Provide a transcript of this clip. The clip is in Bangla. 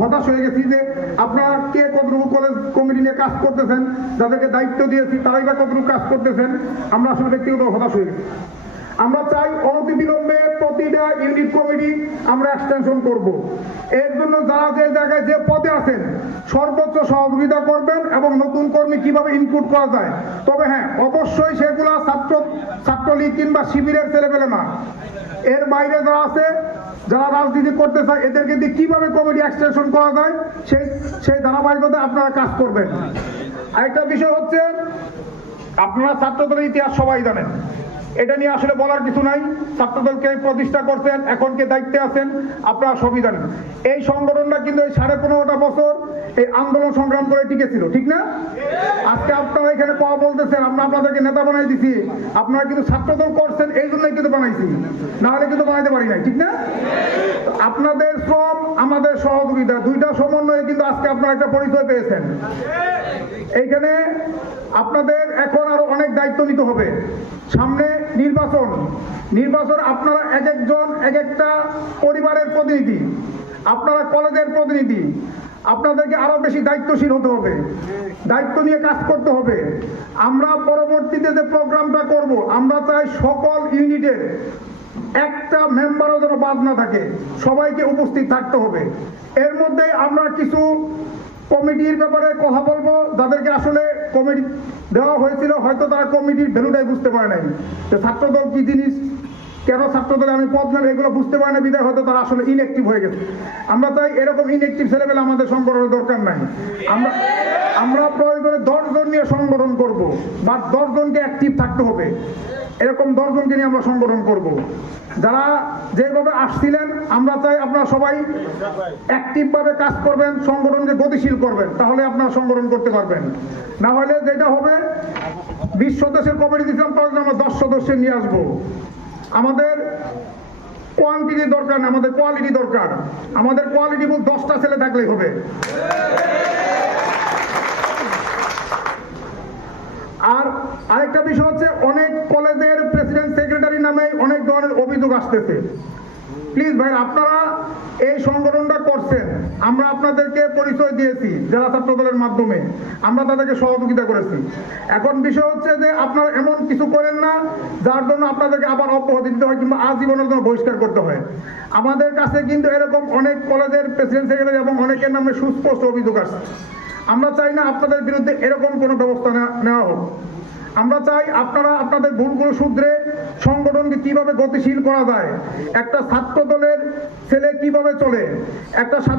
হতাশ হয়ে গেছি যে আপনারা কে কতটুকু কলেজ কমিটি নিয়ে কাজ করতেছেন? যাদেরকে দায়িত্ব দিয়েছি, তারাই বা কতটুকু কাজ করতেছেন? আমরা আসলে ব্যক্তিগত হতাশ হয়ে গেছি। আমরা চাই অনতিবিলম্বে প্রতিটা ইউনিট কমিটি আমরা এক্সটেনশন করব। এর জন্য যারা যে জায়গায় যে পদে আছেন, সর্বোচ্চ সহযোগিতা করবেন এবং নতুন কর্মী কীভাবে ইনক্লুড করা যায়। তবে হ্যাঁ অবশ্যই সেগুলা ছাত্র ছাত্রলীগ কিংবা শিবিরের ছেলেপেলে না। এর বাইরে যারা আছে, যারা রাজনীতি করতে চায়, এদেরকে দিয়ে কীভাবে কমিটি এক্সটেনশন করা যায়, সেই সেই ধারাবাহিকতায় আপনারা কাজ করবেন। আরেকটা বিষয় হচ্ছে, আপনারা ছাত্রদের ইতিহাস সবাই জানেন। এটা নিয়ে আসলে বলার কিছু নাই। ছাত্রদলকে প্রতিষ্ঠা করছেন, এখন কে দায়িত্বে আছেন, আপনারা সবই জানেন। এই সংগঠনটা কিন্তু এই সাড়ে পনেরোটা বছর এই আন্দোলন সংগ্রাম করে টিকেছিল, ঠিক না? আজকে আপনারা এখানে পাওয়া বলতেছেন, আমরা আপনাদেরকে নেতা বানাই দিছি, আপনারা কিন্তু ছাত্রদল করছেন, এই জন্যই কিন্তু বানাইছি। না হলে কিন্তু বানাইতে পারি নাই, ঠিক না? আপনাদের শ্রম, আমাদের সহযোগিতা, দুইটা সমন্বয়ে কিন্তু আজকে আপনারা একটা পরিচয় পেয়েছেন। এইখানে আপনাদের এখন আরও অনেক দায়িত্ব নিতে হবে। সামনে নির্বাচন। নির্বাচন আপনারা এক একজন, এক একটা পরিবারের প্রতিনিধি, আপনারা কলেজের প্রতিনিধি, আপনাদেরকে আরও বেশি দায়িত্বশীল হতে হবে। দায়িত্ব নিয়ে কাজ করতে হবে। আমরা পরবর্তীতে যে প্রোগ্রামটা করব, আমরা চাই সকল ইউনিটের একটা মেম্বারও যেন বাদ না থাকে। সবাইকে উপস্থিত থাকতে হবে। এর মধ্যে আমরা কিছু কমিটির ব্যাপারে কথা বলব। যাদেরকে আসলে কমিটি দেওয়া হয়েছিল, হয়তো তারা কমিটির ভ্যালুটাই বুঝতে পারে নাই। যে ছাত্রদল কি জিনিস, কেন ছাত্রদলে আমি পদ নেব, এগুলো বুঝতে পারে না বিদায় হয়তো তারা আসলে ইনএক্টিভ হয়ে গেছে। আমরা তাই এরকম ইনএক্টিভ ছেলেবেলা আমাদের সংগঠনের দরকার নাই। আমরা আমরা প্রয়োজনে দশজন নিয়ে সংগঠন করব, বা দশজনকে অ্যাক্টিভ থাকতে হবে। এরকম দশজনকে নিয়ে আমরা সংগঠন করব। যারা যেভাবে আসছিলেন, আমরা চাই আপনারা সবাই অ্যাক্টিভ ভাবে কাজ করবেন, সংগঠনকে গতিশীল করবেন, তাহলে আপনারা সংগঠন করতে পারবেন। না হলে যেটা হবে, বিশ সদস্যের কমিটি দিচ্ছিলাম তাহলে আমরা দশ সদস্য নিয়ে আসব। আমাদের কোয়ান্টিটি দরকার না, আমাদের কোয়ালিটি দরকার। আমাদের কোয়ালিটি বল দশটা ছেলে থাকলেই হবে। আর আরেকটা বিষয় হচ্ছে, অনেক কলেজের প্রেসিডেন্ট সেক্রেটারি নামে অনেক ধরনের অভিযোগ আসতেছে। প্লিজ ভাই আপনারা এই সংগঠনটা করছেন। আমরা আপনাদেরকে পরিচয় দিয়েছি জেলা ছাত্র দলের মাধ্যমে। আমরা তাদেরকে সহযোগিতা করেছি। এখন বিষয় হচ্ছে যে, আপনারা এমন কিছু করেন না, যার জন্য আপনাদেরকে আবার অব্যাহতি দিতে হয় কিংবা আজীবনের জন্য বহিষ্কার করতে হয়। আমাদের কাছে কিন্তু এরকম অনেক কলেজের প্রেসিডেন্ট সেক্রেটারি এবং অনেকের নামে সুস্পষ্ট অভিযোগ আসছে। আমরা চাই না আপনাদের বিরুদ্ধে এরকম কোনো ব্যবস্থা নেওয়া- হোক। আমরা চাই আপনারা আপনাদের ভুলগুলো শুধরে সংগঠনকে কীভাবে গতিশীল করা যায়, একটা ছাত্র দলের ছেলে কীভাবে চলে, একটা সাধারণ